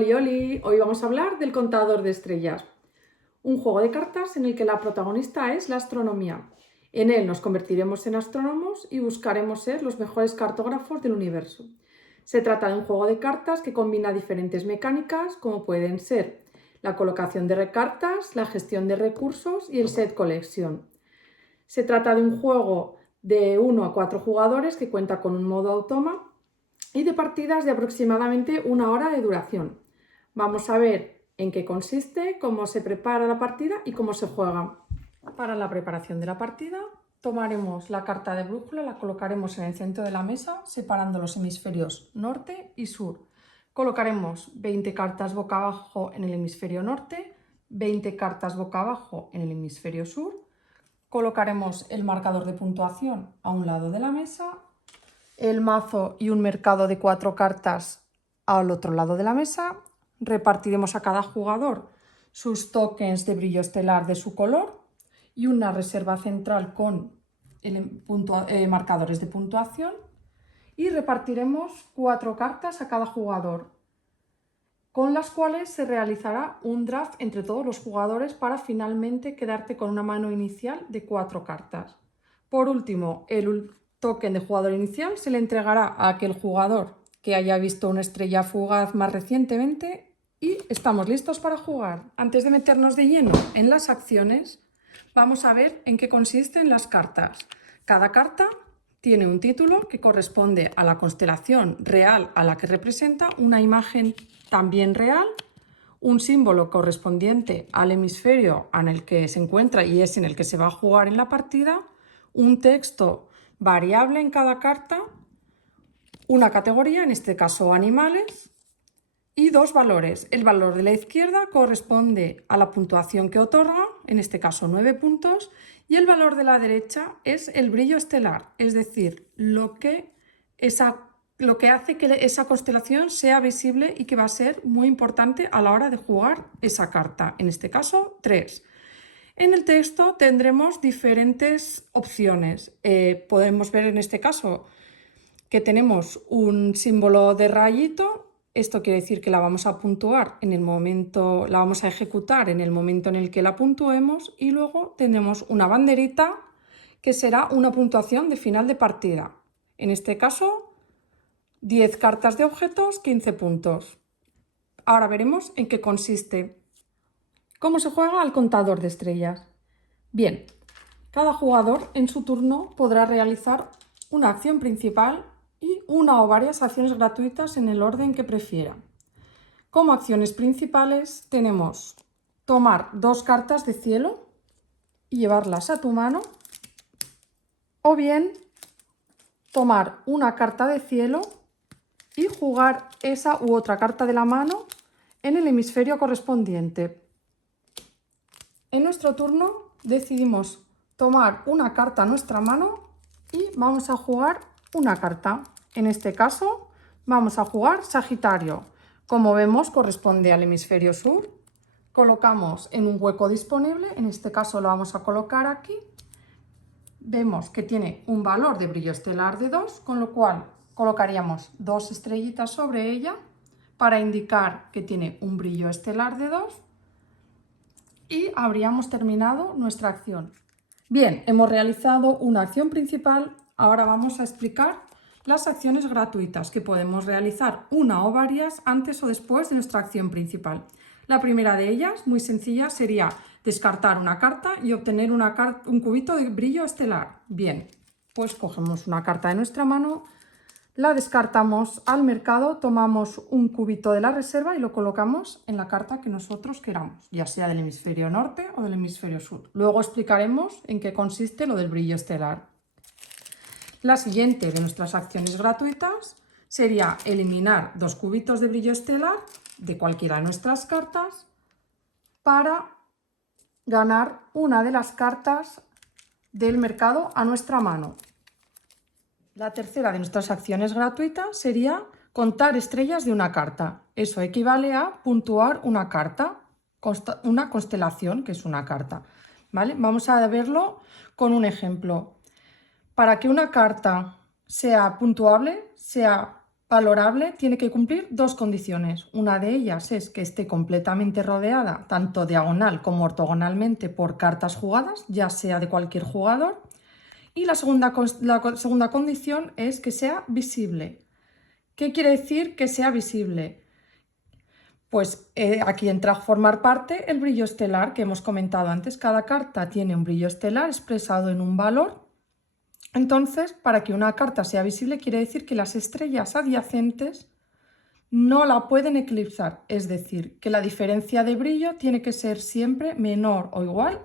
Oli, oli, hoy vamos a hablar del contador de estrellas, un juego de cartas en el que la protagonista es la astronomía. En él nos convertiremos en astrónomos y buscaremos ser los mejores cartógrafos del universo. Se trata de un juego de cartas que combina diferentes mecánicas como pueden ser la colocación de cartas, la gestión de recursos y el set collection. Se trata de un juego de 1 a 4 jugadores que cuenta con un modo automa y de partidas de aproximadamente 1 hora de duración. Vamos a ver en qué consiste, cómo se prepara la partida y cómo se juega. Para la preparación de la partida tomaremos la carta de brújula, la colocaremos en el centro de la mesa separando los hemisferios norte y sur. Colocaremos 20 cartas boca abajo en el hemisferio norte, 20 cartas boca abajo en el hemisferio sur. Colocaremos el marcador de puntuación a un lado de la mesa, el mazo y un mercado de 4 cartas al otro lado de la mesa. Repartiremos a cada jugador sus tokens de brillo estelar de su color y una reserva central con marcadores de puntuación, y repartiremos 4 cartas a cada jugador, con las cuales se realizará un draft entre todos los jugadores para finalmente quedarte con una mano inicial de 4 cartas. Por último, el token de jugador inicial se le entregará a aquel jugador que haya visto una estrella fugaz más recientemente y estamos listos para jugar. Antes de meternos de lleno en las acciones, vamos a ver en qué consisten las cartas. Cada carta tiene un título que corresponde a la constelación real a la que representa, una imagen también real, un símbolo correspondiente al hemisferio en el que se encuentra y es en el que se va a jugar en la partida, un texto variable en cada carta, una categoría, en este caso animales, y 2 valores. El valor de la izquierda corresponde a la puntuación que otorga, en este caso 9 puntos, y el valor de la derecha es el brillo estelar, es decir, lo que hace que esa constelación sea visible y que va a ser muy importante a la hora de jugar esa carta, en este caso 3. En el texto tendremos diferentes opciones. Podemos ver en este caso que tenemos un símbolo de rayito. Esto quiere decir que la vamos a puntuar en el momento, la vamos a ejecutar en el momento en el que la puntuemos, y luego tendremos una banderita que será una puntuación de final de partida. En este caso, 10 cartas de objetos, 15 puntos. Ahora veremos en qué consiste. ¿Cómo se juega al contador de estrellas? Bien, cada jugador en su turno podrá realizar una acción principal y una o varias acciones gratuitas en el orden que prefiera. Como acciones principales tenemos tomar 2 cartas de cielo y llevarlas a tu mano, o bien tomar una carta de cielo y jugar esa u otra carta de la mano en el hemisferio correspondiente. En nuestro turno decidimos tomar una carta a nuestra mano y vamos a jugar una carta. En este caso vamos a jugar Sagitario. Como vemos, corresponde al hemisferio sur. Colocamos en un hueco disponible, en este caso lo vamos a colocar aquí. Vemos que tiene un valor de brillo estelar de 2, con lo cual colocaríamos 2 estrellitas sobre ella para indicar que tiene un brillo estelar de 2 y habríamos terminado nuestra acción. Bien, hemos realizado una acción principal. Ahora vamos a explicar las acciones gratuitas que podemos realizar, una o varias, antes o después de nuestra acción principal. La primera de ellas, muy sencilla, sería descartar una carta y obtener un cubito de brillo estelar. Bien, pues cogemos una carta de nuestra mano, la descartamos al mercado, tomamos un cubito de la reserva y lo colocamos en la carta que nosotros queramos, ya sea del hemisferio norte o del hemisferio sur. Luego explicaremos en qué consiste lo del brillo estelar. La siguiente de nuestras acciones gratuitas sería eliminar 2 cubitos de brillo estelar de cualquiera de nuestras cartas para ganar una de las cartas del mercado a nuestra mano. La tercera de nuestras acciones gratuitas sería contar estrellas de una carta. Eso equivale a puntuar una carta, una constelación, que es una carta, ¿vale? Vamos a verlo con un ejemplo. Para que una carta sea puntuable, sea valorable tiene que cumplir dos condiciones. Una de ellas es que esté completamente rodeada, tanto diagonal como ortogonalmente, por cartas jugadas, ya sea de cualquier jugador. Y la segunda condición es que sea visible. ¿Qué quiere decir que sea visible? Pues aquí entra a formar parte el brillo estelar que hemos comentado antes. Cada carta tiene un brillo estelar expresado en un valor. Entonces, para que una carta sea visible, quiere decir que las estrellas adyacentes no la pueden eclipsar. Es decir, que la diferencia de brillo tiene que ser siempre menor o igual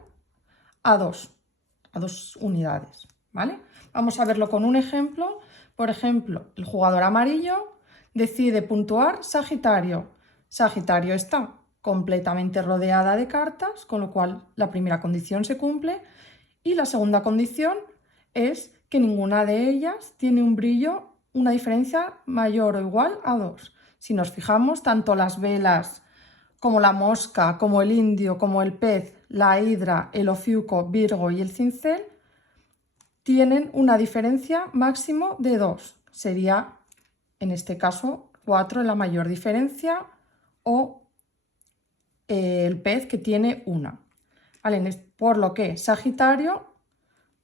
a 2 unidades. ¿Vale? Vamos a verlo con un ejemplo. Por ejemplo, el jugador amarillo decide puntuar Sagitario. Sagitario está completamente rodeada de cartas, con lo cual la primera condición se cumple y la segunda condición es que ninguna de ellas tiene un brillo, una diferencia mayor o igual a 2. Si nos fijamos, tanto las velas como la mosca, como el indio, como el pez, la hidra, el ofiuco, Virgo y el cincel tienen una diferencia máximo de 2. Sería, en este caso, 4 la mayor diferencia o el pez que tiene 1. ¿Vale? Por lo que Sagitario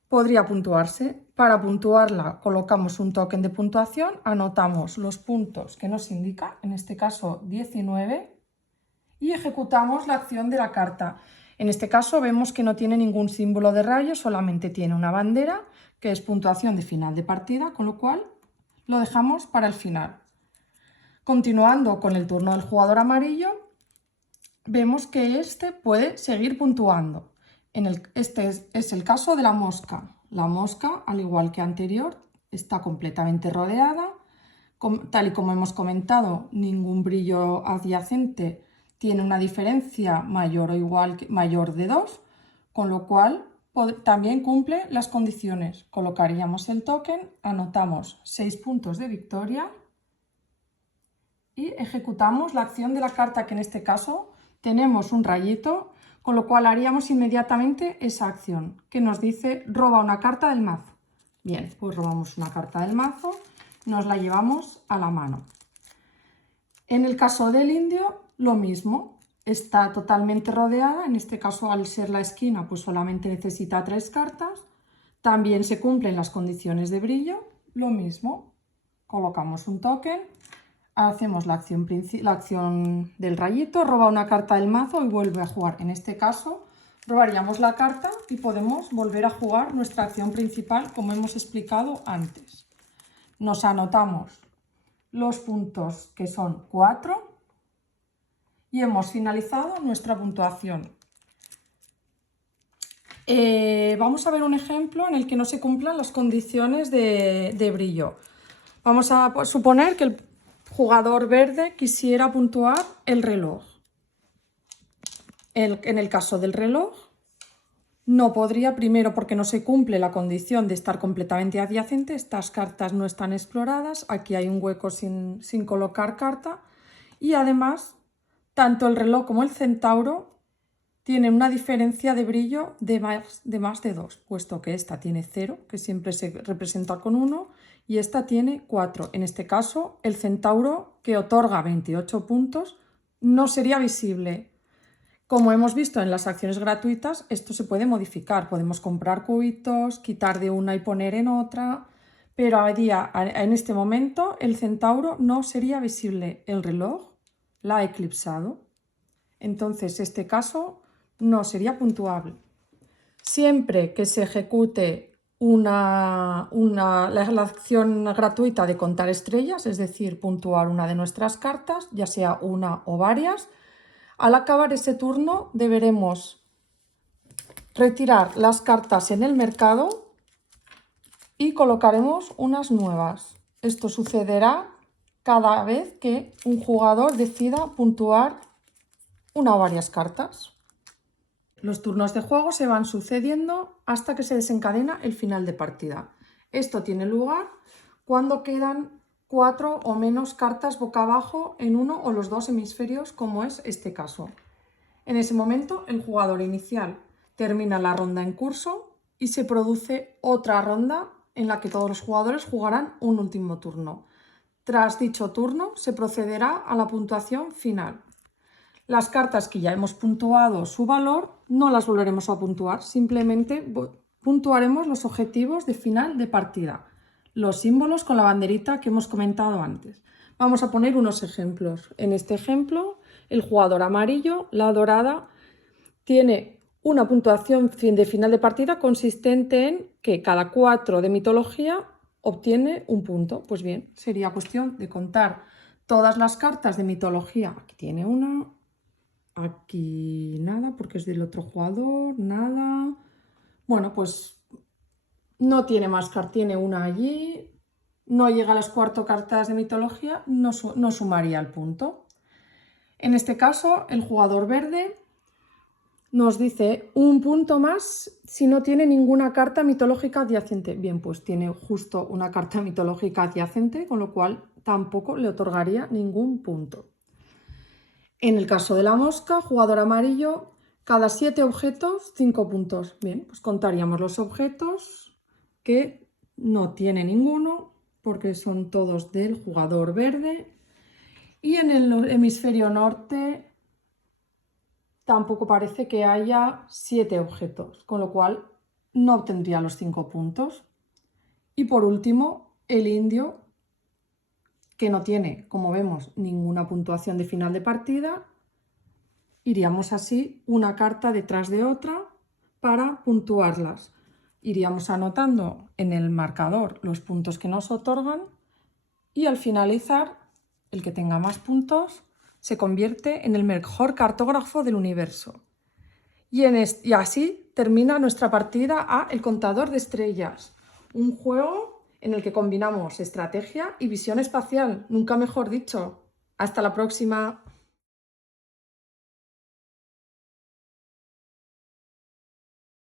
podría puntuarse. Para puntuarla colocamos un token de puntuación, anotamos los puntos que nos indica, en este caso 19, y ejecutamos la acción de la carta. En este caso vemos que no tiene ningún símbolo de rayo, solamente tiene una bandera, que es puntuación de final de partida, con lo cual lo dejamos para el final. Continuando con el turno del jugador amarillo, vemos que este puede seguir puntuando. Este es el caso de la mosca. La mosca, al igual que anterior, está completamente rodeada. Tal y como hemos comentado, ningún brillo adyacente tiene una diferencia mayor o igual mayor de 2, con lo cual también cumple las condiciones. Colocaríamos el token, anotamos 6 puntos de victoria y ejecutamos la acción de la carta, que en este caso tenemos un rayito, con lo cual haríamos inmediatamente esa acción que nos dice roba una carta del mazo. Bien, pues robamos una carta del mazo, nos la llevamos a la mano. En el caso del indio, lo mismo, está totalmente rodeada, en este caso al ser la esquina pues solamente necesita 3 cartas, también se cumplen las condiciones de brillo, lo mismo, colocamos un token, hacemos la acción del rayito, roba una carta del mazo y vuelve a jugar. En este caso, robaríamos la carta y podemos volver a jugar nuestra acción principal, como hemos explicado antes. Nos anotamos los puntos, que son 4, y hemos finalizado nuestra puntuación. Vamos a ver un ejemplo en el que no se cumplan las condiciones de brillo. Vamos a suponer que el jugador verde quisiera puntuar el reloj. En el caso del reloj, no podría, primero porque no se cumple la condición de estar completamente adyacente, estas cartas no están exploradas, aquí hay un hueco sin colocar carta, y además, tanto el reloj como el centauro tienen una diferencia de brillo de más de 2, puesto que esta tiene 0, que siempre se representa con 1, y esta tiene 4. En este caso, el centauro, que otorga 28 puntos, no sería visible. Como hemos visto en las acciones gratuitas, esto se puede modificar. Podemos comprar cubitos, quitar de una y poner en otra, pero en este momento el centauro no sería visible. El reloj la ha eclipsado. Entonces, este caso no sería puntuable. Siempre que se ejecute la acción gratuita de contar estrellas, es decir, puntuar una de nuestras cartas, ya sea una o varias, al acabar ese turno deberemos retirar las cartas en el mercado y colocaremos unas nuevas. Esto sucederá cada vez que un jugador decida puntuar una o varias cartas. Los turnos de juego se van sucediendo hasta que se desencadena el final de partida. Esto tiene lugar cuando quedan 4 o menos cartas boca abajo en uno o los 2 hemisferios, como es este caso. En ese momento, el jugador inicial termina la ronda en curso y se produce otra ronda en la que todos los jugadores jugarán un último turno. Tras dicho turno, se procederá a la puntuación final. Las cartas que ya hemos puntuado su valor no las volveremos a puntuar, simplemente puntuaremos los objetivos de final de partida, los símbolos con la banderita que hemos comentado antes. Vamos a poner unos ejemplos. En este ejemplo, el jugador amarillo, la dorada, tiene una puntuación de final de partida consistente en que cada 4 de mitología obtiene un punto. Pues bien, sería cuestión de contar todas las cartas de mitología. Aquí tiene una, aquí nada, porque es del otro jugador, nada. Bueno, pues no tiene más cartas, tiene una allí, no llega a las 4 cartas de mitología, no sumaría el punto. En este caso, el jugador verde nos dice un punto más si no tiene ninguna carta mitológica adyacente. Bien, pues tiene justo una carta mitológica adyacente, con lo cual tampoco le otorgaría ningún punto. En el caso de la mosca, jugador amarillo, cada 7 objetos, 5 puntos. Bien, pues contaríamos los objetos que no tiene ninguno, porque son todos del jugador verde. Y en el hemisferio norte tampoco parece que haya 7 objetos, con lo cual no obtendría los 5 puntos. Y por último, el indio, que no tiene, como vemos, ninguna puntuación de final de partida. Iríamos así una carta detrás de otra para puntuarlas. Iríamos anotando en el marcador los puntos que nos otorgan y al finalizar, el que tenga más puntos se convierte en el mejor cartógrafo del universo. Y así termina nuestra partida a El Contador de Estrellas, un juego en el que combinamos estrategia y visión espacial, nunca mejor dicho. Hasta la próxima.